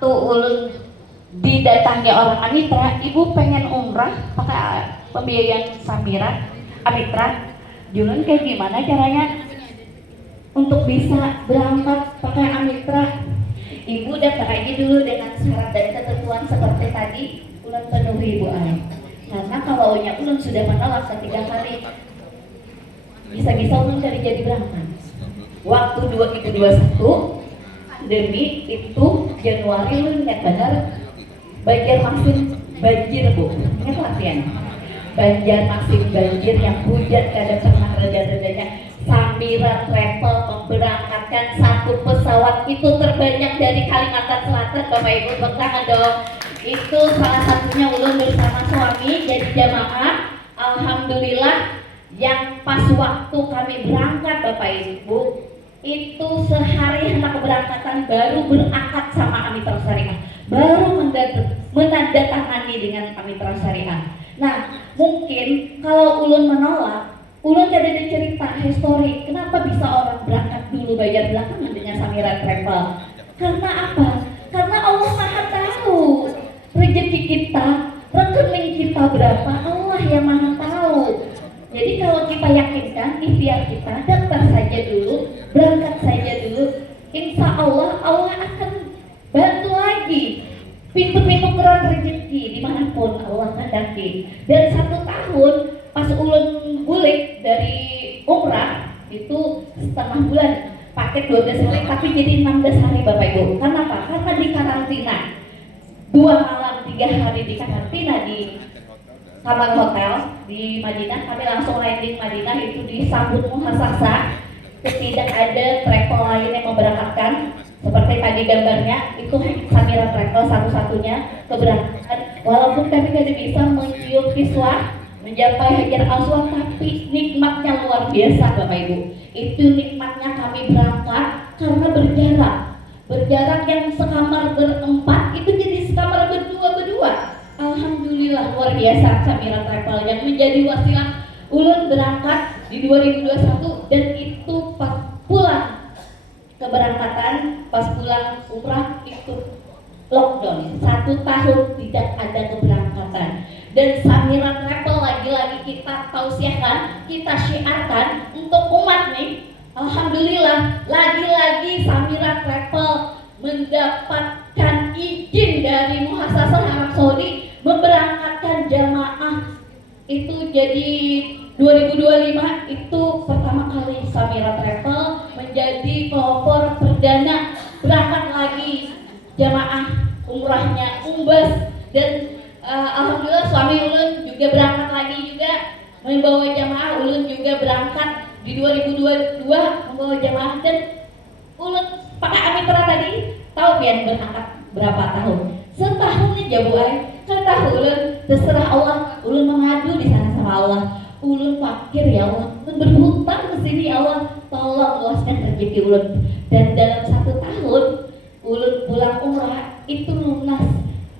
tuh ulun didatangi orang Amitra, ibu pengen umrah pakai pembiayaan Samira Amitra, Julun kayak gimana caranya untuk bisa berangkat pakai Amitra? Ibu daftar aja dulu dengan syarat dan ketentuan seperti tadi ulun penuhi ibu ay. Karena kalau ulun sudah menolak ketiga kali, bisa-bisa ulun dari jadi berangkat. Waktu 2021 pandemi itu Januari ulun ingat benar banjir maksim banjir bu, ingat latihan banjir maksim banjir yang hujan kada pernah reda-redanya. Samira Travel memberangkatkan satu pesawat itu terbanyak dari Kalimantan Selatan. Bapak Ibu tepuk tangan dong. Itu salah satunya ulun bersama suami jadi jamaah. Alhamdulillah yang pas waktu kami berangkat Bapak Ibu itu sehari hendak keberangkatan baru berakad sama Amitra Syariah, baru menandatangani dengan Amitra Syariah. Nah mungkin kalau ulun menolak, ulun ada cerita histori kenapa bisa orang berangkat dulu bayar belakangan dengan Samira Travel. Karena apa? Karena Allah Maha tahu rezeki kita, rekening kita berapa, Allah yang Maha tahu. Jadi kalau kita yakinkan, ikhtiar kita, daftar saja dulu, berangkat saja dulu, insya Allah Allah akan bantu lagi pintu-pintu keran rezeki dimanapun Allah kehendaki. Dan 1 tahun pas ulun bulik dari umrah itu setengah bulan, paket 12 hari tapi jadi 16 hari Bapak Ibu. Kenapa? Karena di karantina 2 malam 3 hari di karantina di kamar hotel di Madinah. Kami langsung landing Madinah, itu disambut muhasasa, tidak ada travel lain yang memberangkatkan seperti tadi gambarnya. Itu Samira Travel satu-satunya keberangkatan, walaupun kami tidak bisa mencium kiswah mencapai Hajar Aswad, tapi nikmatnya luar biasa Bapak Ibu. Itu nikmatnya kami berangkat karena berjarak yang sekamar berempat itu jadi sekamar berdua. Alhamdulillah luar biasa Samira Travel yang menjadi wasilah ulun berangkat di 2021. Dan itu pas pulang keberangkatan, pas pulang umrah itu lockdown 1 tahun tidak ada keberangkatan. Dan Samira Travel lagi-lagi kita tausiahkan, kita syiarkan untuk umat nih. Alhamdulillah lagi-lagi Samira Travel mendapatkan izin dari Muassasah Arab Saudi memberangkatkan jamaah itu. Jadi 2025 itu pertama kali Samira Travel menjadi pelopor perdana berangkat lagi jamaah umrahnya Umbas. Dan alhamdulillah suami ulun juga berangkat lagi juga membawa jamaah. Ulun juga berangkat di 2022 membawa jamaah. Dan ulun pakai Amitra tadi tahu pian berangkat berapa tahun? Setahun aja Bu ay. Kata ulun terserah Allah, ulun mengadu di sana sama Allah. Ulun fakir ya Allah, ulun berhutang ke sini ya Allah, tolong luaskan rezeki ulun. Dan dalam 1 tahun ulun pulang umrah itu lunas,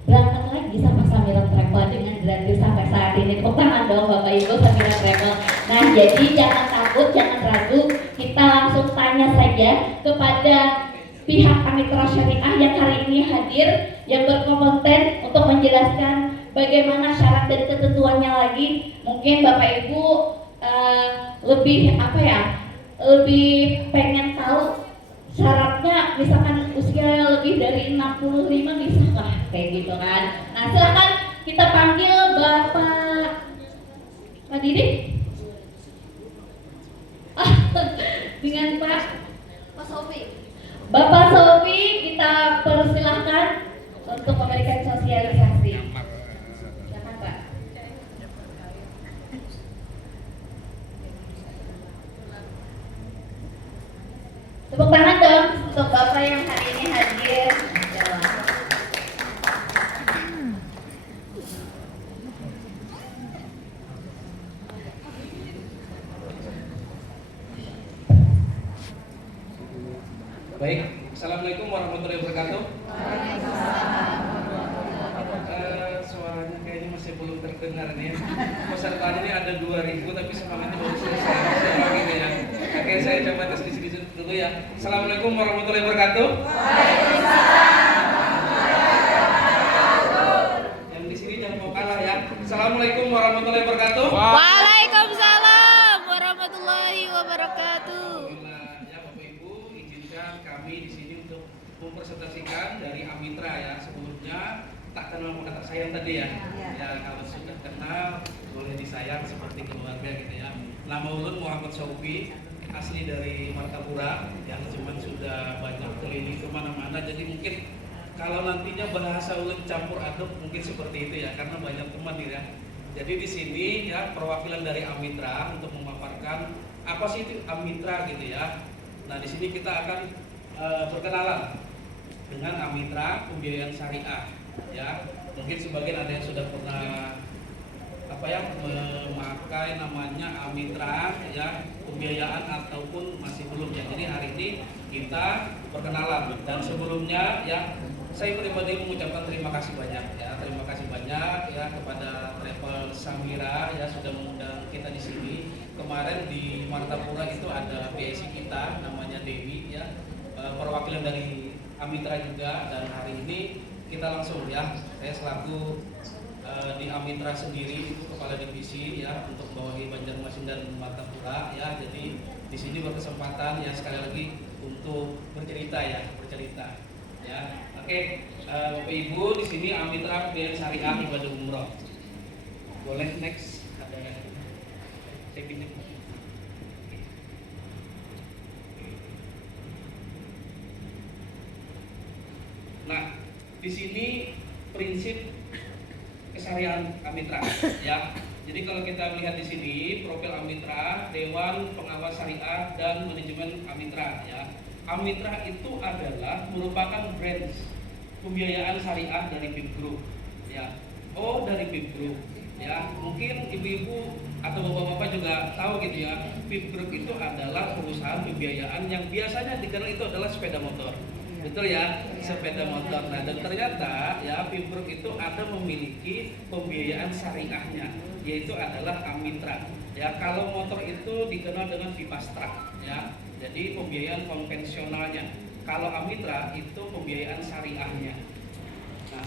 berangkat lagi sama Samira Travel dengan gratis sampai saat ini. Tepuk tangan dong Bapak Ibu Samira Travel. Nah jadi jangan takut, jangan ragu, kita langsung tanya saja kepada pihak Amitra Syariah yang hari ini hadir, yang berkompeten untuk menjelaskan bagaimana syarat dan ketentuannya lagi. Mungkin Bapak Ibu lebih lebih pengen tahu syaratnya, misalkan usia lebih dari 65 bisakah kayak gitu kan. Nah silakan kita panggil Pak Didi dengan Pak Sofi. Bapak Sofi kita persilahkan untuk memberikan sosialisasi. Silakan Pak. Tepuk tangan dong untuk Bapak yang hari ini hadir. Baik, Assalamualaikum warahmatullahi wabarakatuh. Suaranya kayaknya masih belum terdengar nih ya. Pesertaan ini ada 2000 tapi semangatnya baru selesai. Gitu ya. Oke, saya coba tes dulu ya. Assalamualaikum warahmatullahi wabarakatuh. Amitra ya. Sebelumnya tak kenal maka tak sayang tadi ya. Ya kalau sudah kenal boleh disayang seperti keluarga gitu ya. Nama ulun Muhammad Sofi, asli dari Martapura yang cuman sudah banyak keliling kemana-mana, jadi mungkin kalau nantinya bahasa ulun campur aduk mungkin seperti itu ya, karena banyak teman ya. Jadi di sini ya perwakilan dari Amitra untuk memaparkan apa sih itu Amitra gitu ya. Nah di sini kita akan berkenalan dengan Amitra Pembiayaan Syariah ya. Mungkin sebagian ada yang sudah pernah memakai namanya Amitra ya, pembiayaan ataupun masih belum ya. Jadi hari ini kita perkenalan, dan sebelumnya ya saya pribadi mengucapkan terima kasih banyak ya, terima kasih banyak ya kepada Travel Samira ya sudah mengundang kita di sini. Kemarin di Martapura itu ada BSI kita namanya Dewi ya, perwakilan dari Amitra juga, dan hari ini kita langsung ya, saya selaku di Amitra sendiri itu kepala divisi ya untuk bawahi Banjarmasin dan Martapura ya. Jadi di sini berkesempatan ya sekali lagi untuk bercerita ya ya. Oke, Bapak Ibu, di sini Amitra Pembiayaan Syariah Ibadah Umroh. Boleh next ada saya pinjam. Nah, di sini prinsip keseharian Amitra ya. Jadi kalau kita melihat di sini profil Amitra, Dewan Pengawas Syariah dan Manajemen Amitra ya. Amitra itu adalah merupakan brand pembiayaan syariah dari PIP Group ya. Oh, dari PIP Group ya. Mungkin ibu-ibu atau bapak-bapak juga tahu gitu ya. PIP Group itu adalah perusahaan pembiayaan yang biasanya dikenal itu adalah sepeda motor. Betul ya, sepeda motor. Nah, dan ternyata ya PIP Group itu ada memiliki pembiayaan syariahnya, yaitu adalah Amitra. Ya, kalau motor itu dikenal dengan Vipastra ya. Jadi pembiayaan konvensionalnya. Kalau Amitra itu pembiayaan syariahnya. Nah,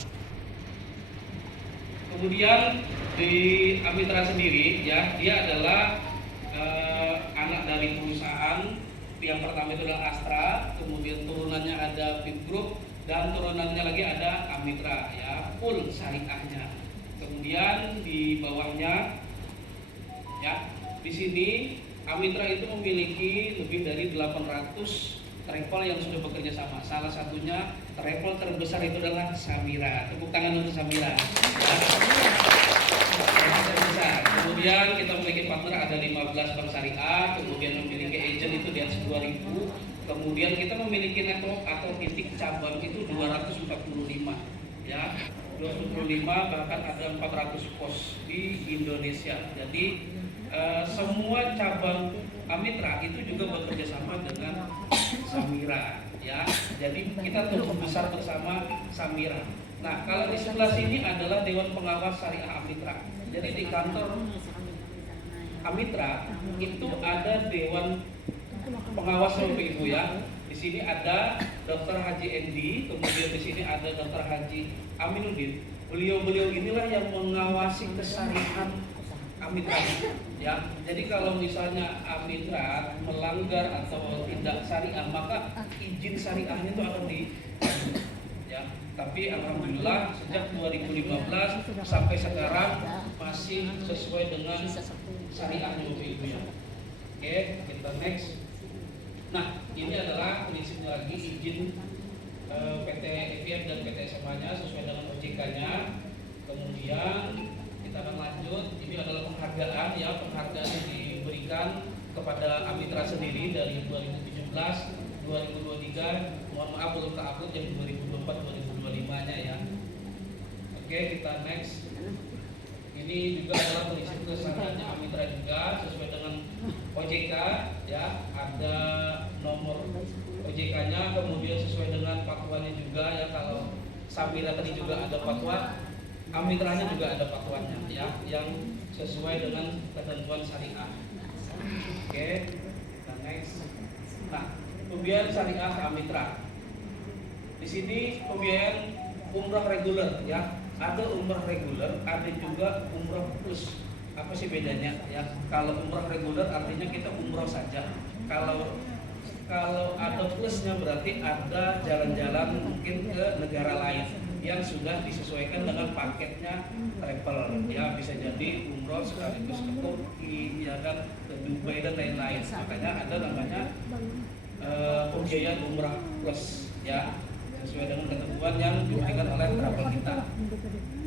kemudian di Amitra sendiri ya, dia adalah anak dari perusahaan. Yang pertama itu adalah Astra, kemudian turunannya ada PIP Group, dan turunannya lagi ada Amitra ya, full syariahnya. Kemudian di bawahnya ya, di sini Amitra itu memiliki lebih dari 800 travel yang sudah bekerja sama. Salah satunya travel terbesar itu adalah Samira. Tepuk tangan untuk Samira ya. Kemudian kita memiliki partner ada 15 bank syariah, kemudian memiliki agent itu di atas 2000. Kemudian kita memiliki network atau titik cabang itu 245 ya. 245, bahkan ada 400 pos di Indonesia. Jadi semua cabang Amitra itu juga bekerja sama dengan Samira ya. Jadi kita tumbuh besar bersama Samira. Nah, kalau di sebelah sini adalah Dewan Pengawas Syariah Amitra. Jadi di kantor Amitra itu ada Dewan Pengawas Bapak Ibu ya. Di sini ada Dr. Haji Endi, kemudian di sini ada Dr. Haji Aminuddin. Beliau-beliau inilah yang mengawasi kesarihan Amitra ya. Jadi kalau misalnya Amitra melanggar atau tidak syariah, maka izin syariahnya itu akan di ya. Tapi alhamdulillah sejak 2015 sampai sekarang masih sesuai dengan syariahnya Bapak Ibu ya. Oke, kita next. Nah, ini adalah prinsipnya lagi izin PT EVN dan PT SMA-nya sesuai dengan OJK-nya. Kemudian kita akan lanjut. Ini adalah penghargaan ya, penghargaan yang diberikan kepada Amitra sendiri dari 2017, 2023. Mohon maaf belum terupload yang 2024, 2025-nya ya. Oke, kita next. Ini juga adalah prinsip kesehariannya Amitra juga sesuai dengan OJK ya. Ada nomor OJK-nya, kemudian sesuai dengan fatwanya juga ya. Kalau Samira tadi juga ada fatwa, Amitranya juga ada fatwanya ya, yang sesuai dengan ketentuan syariah. Oke, nah next. Nah, pembiayaan syariah Amitra. Di sini pembiayaan umrah reguler ya. Ada umrah reguler, ada juga umrah plus. Apa sih bedanya ya? Kalau umrah reguler artinya kita umrah saja. Kalau ada plusnya berarti ada jalan-jalan mungkin ke negara lain yang sudah disesuaikan dengan paketnya travel, ya bisa jadi umroh sekaligus ke Turki, ya kan, ke Dubai dan lain-lain. Makanya ada namanya pembiayaan umrah plus, ya sesuai dengan ketentuan yang diberikan oleh travel kita.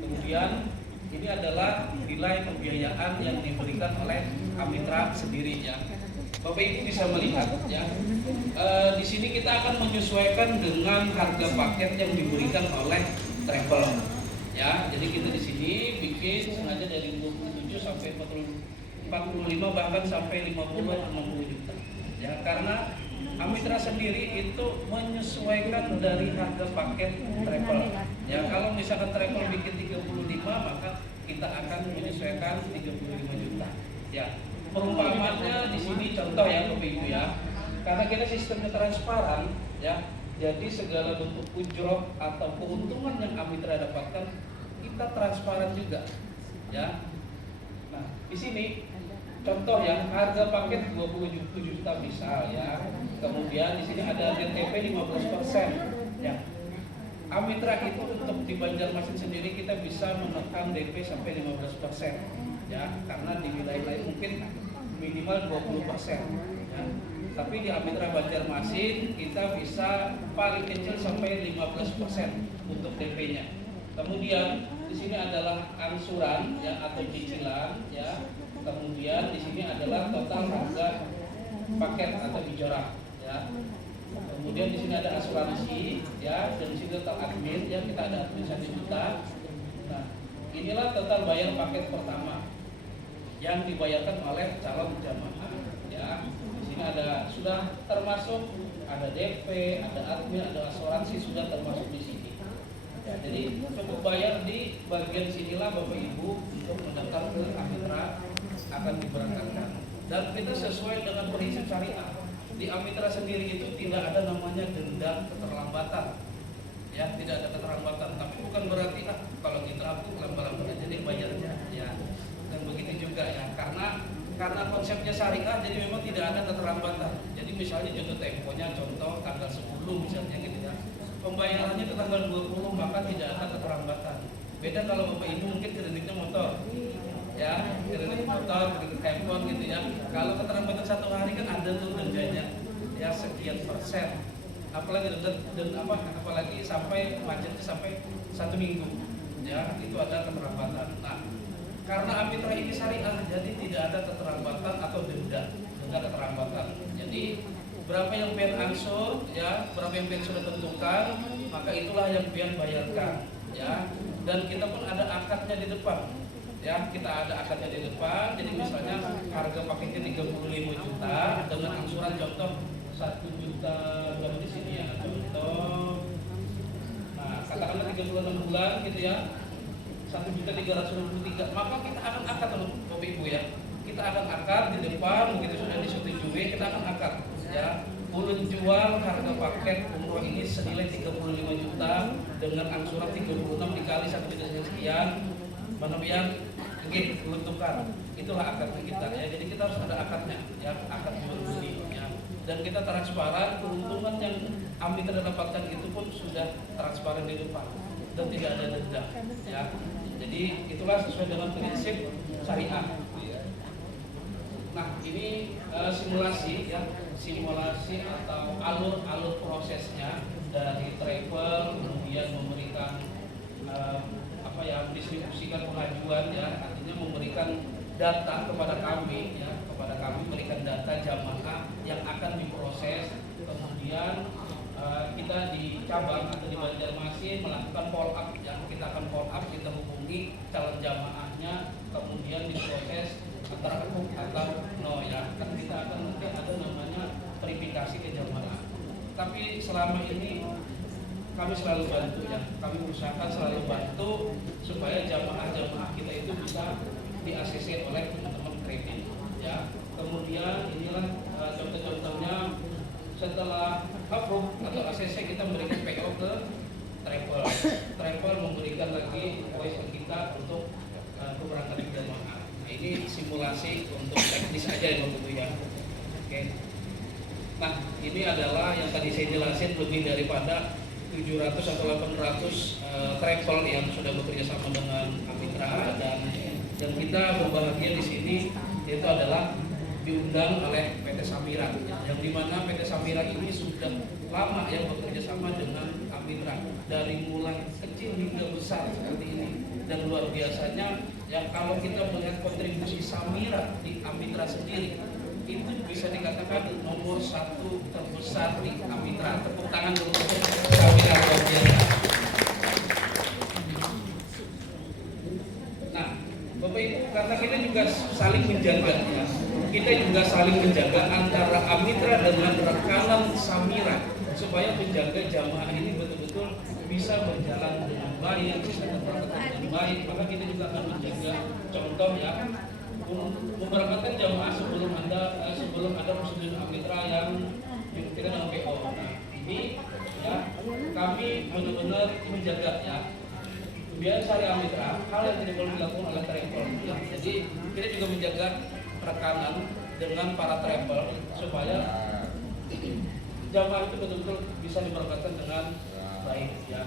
Kemudian ini adalah nilai pembiayaan yang diberikan oleh Amitra sendiri, ya. Bapak Ibu bisa melihat, ya. Di sini kita akan menyesuaikan dengan harga paket yang diberikan oleh travel, ya. Jadi kita di sini bikin sengaja dari 27 sampai 45 bahkan sampai 50 60 juta. Ya, karena Amitra sendiri itu menyesuaikan dari harga paket travel. Ya, kalau misalkan travel bikin 35, maka kita akan menyesuaikan 35 juta. Ya. Perumpamannya di sini contoh ya Bapak Ibu, ya. Karena kita sistemnya transparan, ya. Jadi segala bentuk ujroh atau keuntungan yang Amitra dapatkan kita transparan juga, ya. Nah, di sini contoh ya, harga paket 27 juta misal, ya. Kemudian di sini ada DTP 15%, ya. Amitra itu untuk di Banjarmasin sendiri kita bisa menekan DP sampai 15%, ya. Karena di wilayah lain mungkin minimal 20%, ya. Tapi di Amitra Banjarmasin kita bisa paling kecil sampai 15% untuk DP-nya. Kemudian di sini adalah angsuran, ya, atau cicilan, ya. Kemudian di sini adalah total harga paket atau ijoran, ya. Kemudian di sini ada asuransi, ya, dan di sini total admin, ya, kita ada admin 1 juta. Nah, inilah total bayar paket pertama yang dibayarkan oleh calon jamaah, ya. Di sini ada sudah termasuk ada DP, ada admin, ada asuransi sudah termasuk di sini. Ya, jadi cukup bayar di bagian sinilah Bapak Ibu untuk mendaftar ke Amitra akan diberangkatkan. Dan kita sesuai dengan prinsip syariah. Di Amitra sendiri itu tidak ada namanya denda keterlambatan, ya, tidak ada keterlambatan. Tapi bukan berarti kalau gitu aku lambat-lambat aja deh bayarnya, ya. Dan begitu juga, ya, karena konsepnya syariah, jadi memang tidak ada keterlambatan. Jadi misalnya jatuh temponya contoh tanggal 10 misalnya gitu, ya. Pembayarannya ke tanggal 20 maka tidak ada keterlambatan. Beda kalau Bapak Ibu mungkin kreditnya motor, ya, kredit motor, kredit handphone gitu, ya. Kalau keterlambatan 1 hari kan ada tuh dendanya, ya, sekian persen. Apalagi apalagi sampai macetnya sampai 1 minggu, ya, itu ada keterlambatan. Nah, karena Amitra ini syariah, jadi tidak ada keterlambatan atau denda keterlambatan. Jadi berapa yang pian angsur, ya, berapa yang pian sudah tentukan, maka itulah yang pian bayarkan, ya. Dan kita pun ada akadnya di depan, ya, kita ada akadnya di depan. Jadi misalnya harga paketnya 35 juta dengan angsuran contoh 1 juta berapa di sini, ya, contoh, nah katakanlah 36 bulan gitu, ya, 1.363.000, maka kita akan akad Bapak Ibu, ya. Kita akan akad di depan, begitu sudah disetujui kita akan akad, ya. Ulun jual harga paket umroh ini senilai 35 juta dengan angsuran 36 dikali 1 juta sekian, mana yang ingin ulun tukar. Itulah akadnya kita, ya. Jadi kita harus ada akadnya, ya, akad jual beli, ya. Dan kita transparan, keuntungan yang Amitra dapatkan itu pun sudah transparan di depan dan tidak ada denda, ya. Jadi itulah sesuai dengan prinsip syariah. Nah, ini simulasi, ya, simulasi atau alur prosesnya dari travel, kemudian memberikan distribusikan pengajuan, ya, artinya memberikan data kepada kami, ya, kepada kami memberikan data jamaah yang akan diproses, kemudian kita di cabang atau di Banjarmasin melakukan follow up, ya, kita akan follow up, kita hubungi calon jamaahnya, kemudian diproses antara hukum atau no, ya, kan kita akan nanti ada namanya verifikasi ke jamaah. Tapi selama ini kami selalu bantu, ya, kami usahakan selalu bantu supaya jamaah-jamaah kita itu bisa di ACC oleh teman-teman kredit, ya. Kemudian inilah contoh-contohnya setelah approve atau ACC kita memberikan PO ke travel memberikan lagi invoice ke kita untuk keberangkatan jamaah. Nah, ini simulasi untuk teknis aja ya Bapak Ibu, ya. Oke. Nah, ini adalah yang tadi saya jelasin lebih daripada 700 atau 800 travel yang sudah bekerja sama dengan Amitra, dan kita berbahagia di sini yaitu adalah diundang oleh PT Samira, yang dimana PT Samira ini sudah lama yang bekerja sama dengan Amitra dari mulai kecil hingga besar seperti ini. Dan luar biasanya yang kalau kita melihat kontribusi Samira di Amitra sendiri, itu bisa dikatakan nomor 1 terbesar di Amitra. Tepuk tangan dulu untuk Samira, luar biasa. Nah, Bapak Ibu, karena kita juga saling menjaga ya, kita juga saling menjaga antara Amitra dengan rekanan Samira supaya menjaga jamaah ini betul-betul bisa berjalan dengan baik, bisa berangkat dengan baik. Maka kita juga akan menjaga contoh ya, memberangkatkan jamaah sebelum ada prosedur Amitra yang kita dengan PO. Nah, ini ya kami benar-benar menjaga ya. Biar syariah Amitra, hal yang tidak boleh dilakukan oleh travel. Ya. Jadi kita juga menjaga rekanan dengan para travel supaya jamaah itu betul-betul bisa diberangkatkan dengan baik ya.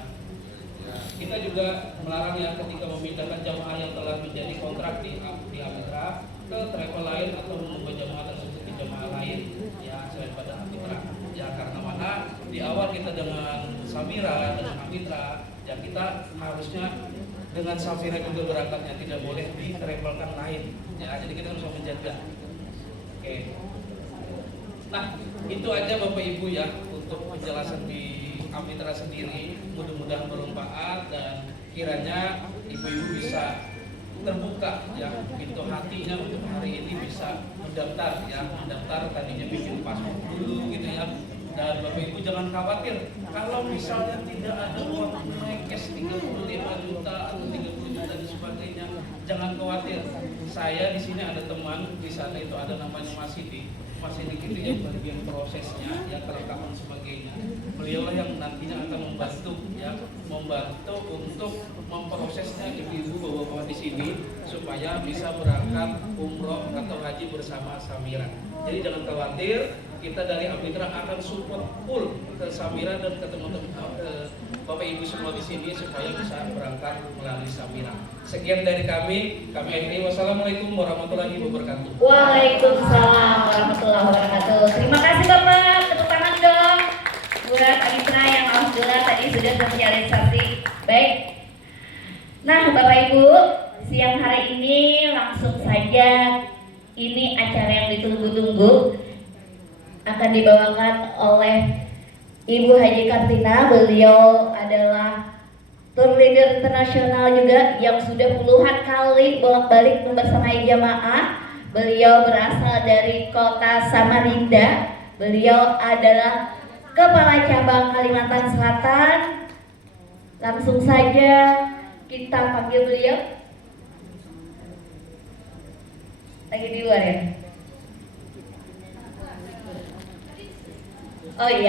Kita juga melarang ya ketika memindahkan jamaah yang telah menjadi kontrak di Amitra ke travel lain atau membawa jamaah tersebut di jamaah lain ya selain pada Amitra. Ya karena mana di awal kita dengan Samira, dengan Amitra, ya kita harusnya dengan Samira juga berangkatnya, tidak boleh di-travelkan lain ya, jadi kita harus menjaga. Oke. Nah, itu aja Bapak Ibu ya untuk penjelasan di Amitra sendiri. Mudah-mudahan bermanfaat dan kiranya Ibu-ibu bisa terbuka ya pintu hatinya untuk hari ini bisa mendaftar ya, mendaftar tadinya bikin paspor dulu gitu ya. Dan Bapak Ibu jangan khawatir kalau misalnya tidak ada uang tunai cash 35 juta atau 30 juta dan sebagainya, jangan khawatir. Saya di sini ada teman di sana itu ada namanya Mas Sidik itu yang bagian prosesnya ya, kelengkapan sebagainya. Beliaulah yang nantinya akan membantu untuk memprosesnya ibu-ibu bapak-bapak di sini supaya bisa berangkat umroh atau haji bersama Samira. Jadi jangan khawatir, kita dari Amitra akan support full ke Samira dan ke teman-teman Bapak Ibu semua di sini supaya bisa berangkat melalui Samira. Sekian dari kami akhiri. Wassalamualaikum warahmatullahi wabarakatuh. Waalaikumsalam warahmatullahi wabarakatuh. Terima kasih Bapak, tepuk tangan dong buat Amitra yang alhamdulillah tadi sudah sosialisasi. Baik. Nah Bapak Ibu, siang hari ini langsung saja ini acara yang ditunggu-tunggu akan dibawakan oleh Ibu Haji Kartina. Beliau adalah tour leader internasional juga yang sudah puluhan kali bolak-balik membersamai jamaah. Beliau berasal dari kota Samarinda. Beliau adalah Kepala Cabang Kalimantan Selatan. Langsung saja kita panggil beliau. Lagi di luar ya? Oh iya.